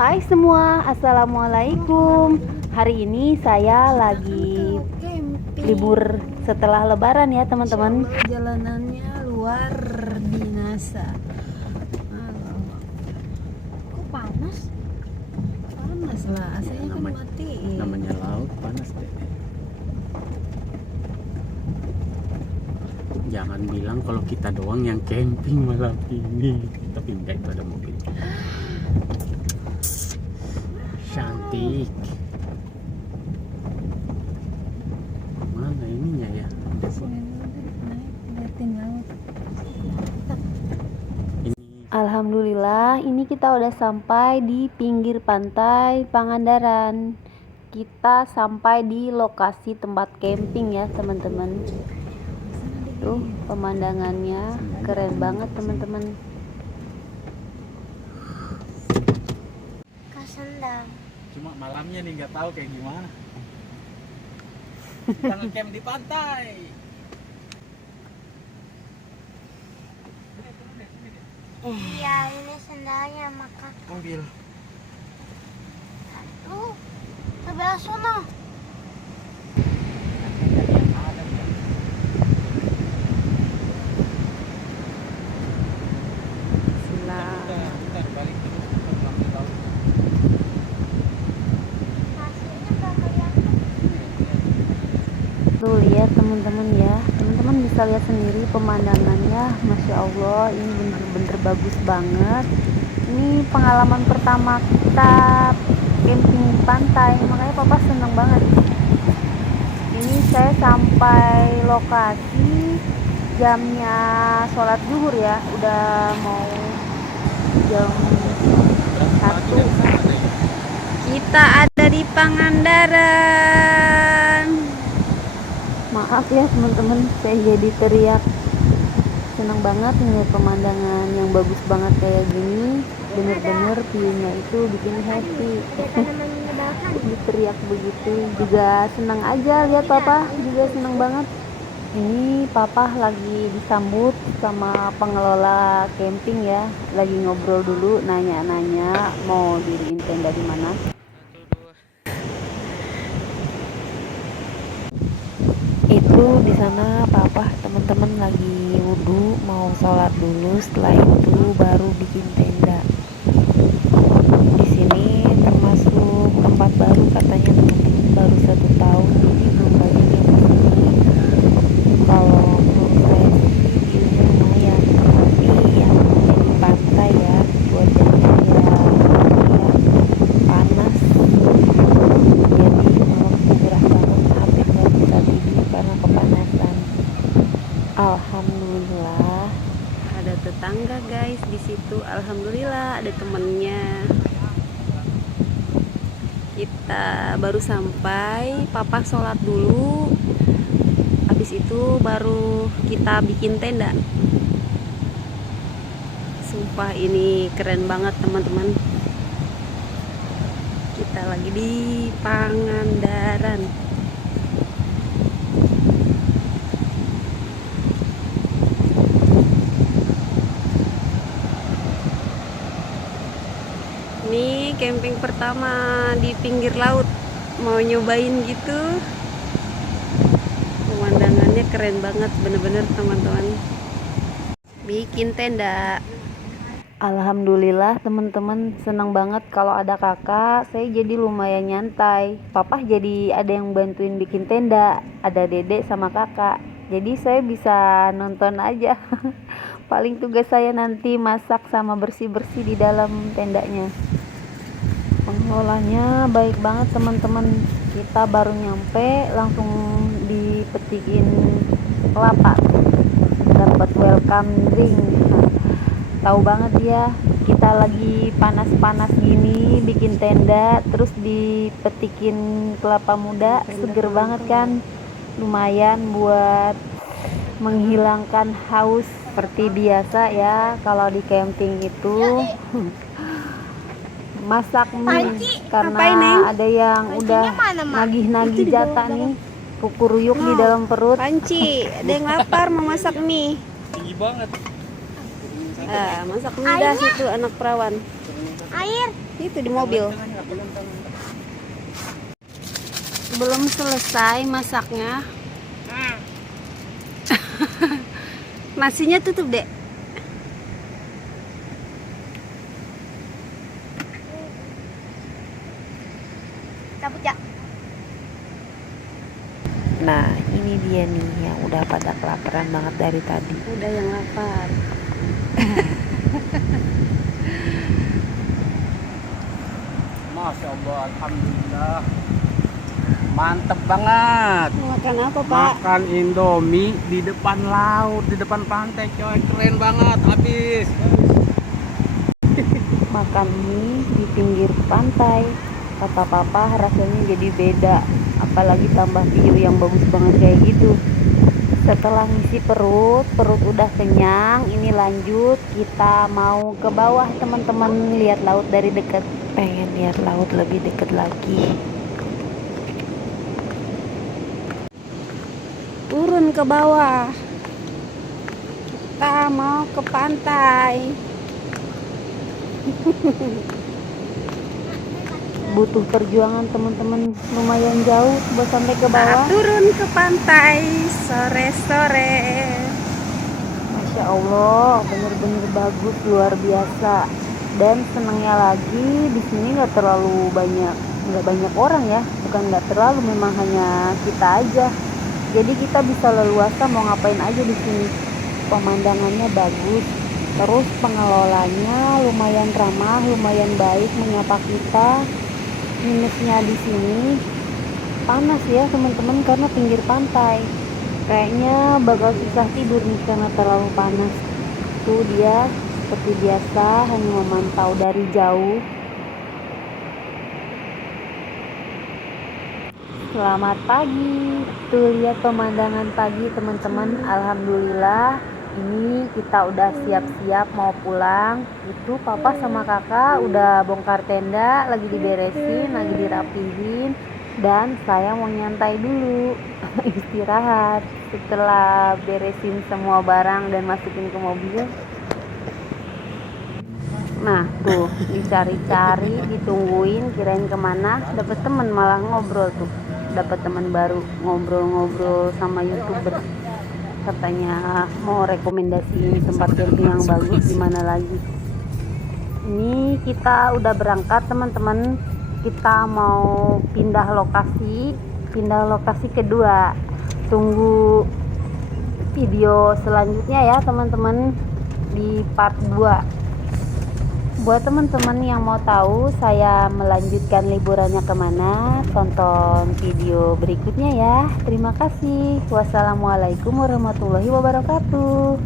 Hai semua, assalamualaikum. Hari ini saya lagi libur setelah lebaran ya teman-teman. Jalanannya luar binasa. Kok panas? Panas lah, AC-nya kan matiin. Namanya laut panas deh. Jangan bilang kalau kita doang yang camping malam ini. Tapi enggak, itu ada mobil. Cantik. Mana ininya ya? Liatin laut. Alhamdulillah, ini kita udah sampai di pinggir pantai Pangandaran. Kita sampai di lokasi tempat camping ya teman-teman. Tuh pemandangannya keren banget teman-teman. Kasendang. Cuma malamnya nih nggak tahu kayak gimana. Kita ngecamp di pantai. Iya, ini sendalnya maka. Mobil. Tuh, sebelah sana. Tuh lihat teman-teman ya, teman-teman bisa lihat sendiri pemandangannya, masya Allah, ini bener-bener bagus banget. Ini pengalaman pertama kita camping di pantai, makanya papa seneng banget. Ini saya sampai lokasi jamnya sholat zuhur ya, udah mau jam 1. Kita ada di Pangandaran. Maaf ya teman-teman, saya jadi teriak. Senang banget melihat pemandangan yang bagus banget kayak gini. Bener-bener view-nya itu bikin happy. Diteriak begitu juga senang aja lihat papa, juga senang banget. Ini papa lagi disambut sama pengelola camping ya, lagi ngobrol dulu, nanya-nanya mau diriin tenda di mana. Itu di sana papa teman-teman lagi wudhu mau sholat dulu, setelah itu baru bikin tenda. Di sini termasuk tempat baru katanya teman-teman, baru 1 tahun jadi belum banyak yang kesini. Kalau menurut saya sih view-nya lumayan, tapi yang di pantai ya cuacanya ya panas, jadi malam tuh gerah banget, hampir nggak bisa tidur karena kepanasan. Alhamdulillah ada tetangga guys di situ, alhamdulillah ada temennya. Kita baru sampai, papa sholat dulu, habis itu baru kita bikin tenda. Sumpah ini keren banget teman-teman. Kita lagi di Pangandaran. Ini camping pertama di pinggir laut, mau nyobain gitu. Pemandangannya keren banget bener-bener teman-teman. Bikin tenda. Alhamdulillah teman-teman, senang banget kalau ada kakak, saya jadi lumayan nyantai. Papa jadi ada yang bantuin bikin tenda, ada dedek sama kakak, jadi saya bisa nonton aja. Paling tugas saya nanti masak sama bersih-bersih di dalam tendanya. Pengelolanya baik banget teman-teman. Kita baru nyampe langsung dipetikin kelapa, dapat welcome drink. Tahu banget dia, kita lagi panas-panas gini bikin tenda, terus dipetikin kelapa muda, seger banget kan. Lumayan buat menghilangkan haus seperti biasa ya kalau di camping itu. Masak mie karena ada yang udah nagih-nagih jatah nih, kukuruyuk di dalam perut. Panci, ada yang lapar mau masak mie. Tinggi banget. Masak mie dah situ anak perawan. Air. Itu di mobil. Belum selesai masaknya. Nasinya tutup, Dek. Cabut ya. Nah, ini dia nih yang udah pada kelaparan banget dari tadi. Udah yang lapar. Masya Allah, alhamdulillah. Mantep banget. Makan apa, Pak? Makan Indomie di depan laut, di depan pantai, coy. Keren banget, habis. Makan mie di pinggir pantai, kata papa rasanya jadi beda, apalagi tambah view yang bagus banget kayak gitu. Setelah ngisi perut udah kenyang, ini lanjut kita mau ke bawah teman-teman, lihat laut dari dekat, pengen lihat laut lebih dekat lagi. Turun ke bawah. Kita mau ke pantai. Butuh perjuangan teman-teman, lumayan jauh buat sampai ke bawah. Turun ke pantai sore-sore. Masya Allah, bener-bener bagus, luar biasa. Dan senangnya lagi di sini nggak banyak orang ya, bukan nggak terlalu, memang hanya kita aja. Jadi kita bisa leluasa mau ngapain aja di sini. Pemandangannya bagus, terus pengelolanya lumayan ramah, lumayan baik menyapa kita. Minusnya di sini panas ya teman-teman, karena pinggir pantai. Kayaknya bakal susah tidur nih karena terlalu panas. Tuh dia seperti biasa hanya memantau dari jauh. Selamat pagi. Tuh lihat pemandangan pagi teman-teman. Alhamdulillah ini kita udah siap-siap mau pulang. Itu papa sama kakak udah bongkar tenda, lagi diberesin, lagi dirapihin. Dan saya mau nyantai dulu. Istirahat setelah beresin semua barang dan masukin ke mobil. Nah tuh dicari-cari, ditungguin, kirain kemana, dapet temen malah ngobrol tuh, dapet teman baru, ngobrol-ngobrol sama YouTuber, katanya mau rekomendasiin tempat camping yang bagus di mana lagi. Ini kita udah berangkat teman-teman, kita mau pindah lokasi kedua. Tunggu video selanjutnya ya teman-teman di part 2. Buat teman-teman yang mau tahu saya melanjutkan liburannya kemana, tonton video berikutnya ya. Terima kasih. Wassalamualaikum warahmatullahi wabarakatuh.